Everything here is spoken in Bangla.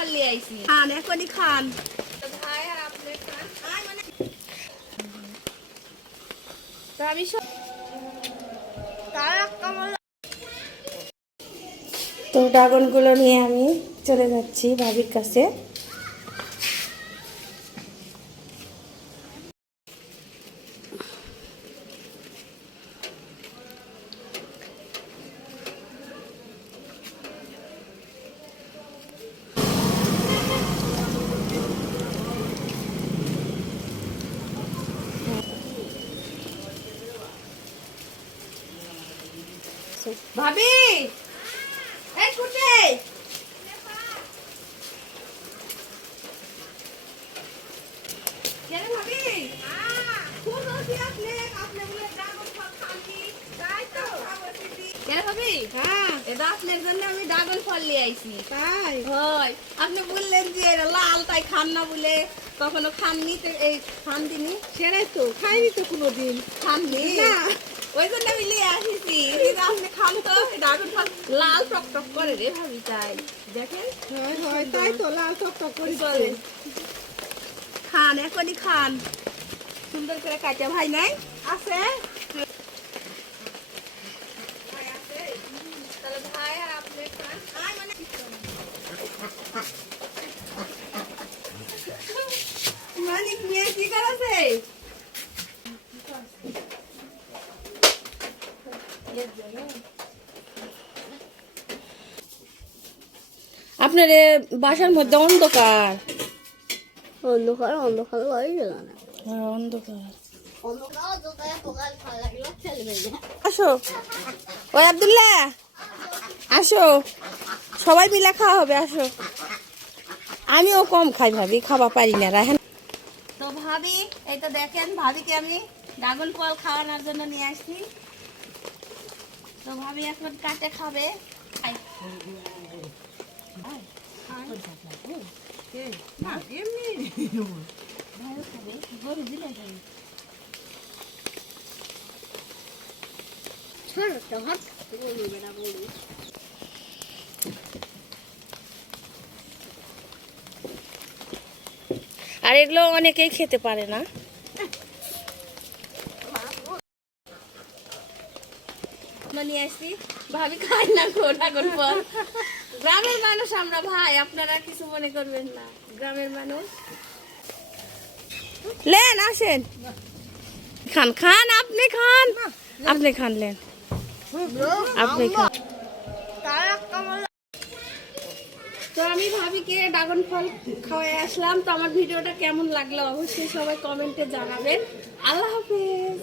ফল নিয়ে আইছি। খান এখনই খান। ভাই আর আপনি খান। তো আমি তো ড্রাগনগুলো নিয়ে আমি চলে যাচ্ছি ভাবির কাছে। ভাবি এই কুটে কেন ভাবি খুব রসি আপনি বলে ড্রাগন ফল খাননি তাই তো কেন ভাবি এটা আপনার জন্য আমি ড্রাগন ফল নিয়ে আইছি। তাই হয় আপনি বললেন যে এটা লাল তাই খান না বলে, কখনো খাননি তো এই খান দিনি সেটাই তো খাইনি তো কোনোদিন। খাননি না। ওই জন্য আমি নিয়ে আসিছি। আপনি খান তো ড্রাগন ফল লাল টক টক করে রে ভাবি, তাই দেখেন হয় হয় তাই তো লাল টক টক করে চলে খান এখনই খান। সুন্দর করে কাটা ভাই নাই আছে ভাই আছে তাহলে ভাই আর আপনি খান। মালিক নিয়ে কি করেছে? আপনার বাসার মধ্যে অন্ধকার। অন্ধকার অন্ধকার বাড়ি গেল না। হ্যাঁ অন্ধকার। অন্ধকার দোকানে দোকান ভালো লাগলো চলবে না। আসো ওই আব্দুল্লাহ আসো, সবাই মিলে খাওয়া হবে। আসো, আমিও কম খাই ভাবি, খাওয়া পারি না রাহেন। তো ভাবি এই তো দেখেন ভাবিকে আমি ড্রাগন ফল খাওয়ানোর জন্য নিয়ে আসছি। তো ভাবি এখন কাটে খাবে। খাই। ভাইও খাবে, গরু দিলে যাবে। ছোট একটা ভাত বলবে না বলবি। আর এগুলো অনেকেই খেতে পারে না। নিয়ে আসছি ভাবি খাই না গো ড্রাগন ফল। গ্রামের মানুষ আমরা ভাই, আপনারা কিছু মনে করবেন না, গ্রামের মানুষ। লেন আসেন, খান খান, আপনি খান, আপনি খান, লেন আপনি খান। তো আমি ভাবিকে ড্রাগন ফল খাওয়াই আসলাম। তো আমার ভিডিওটা কেমন লাগলো অবশ্যই সবাই কমেন্টে জানাবেন। আল্লাহ হাফেজ।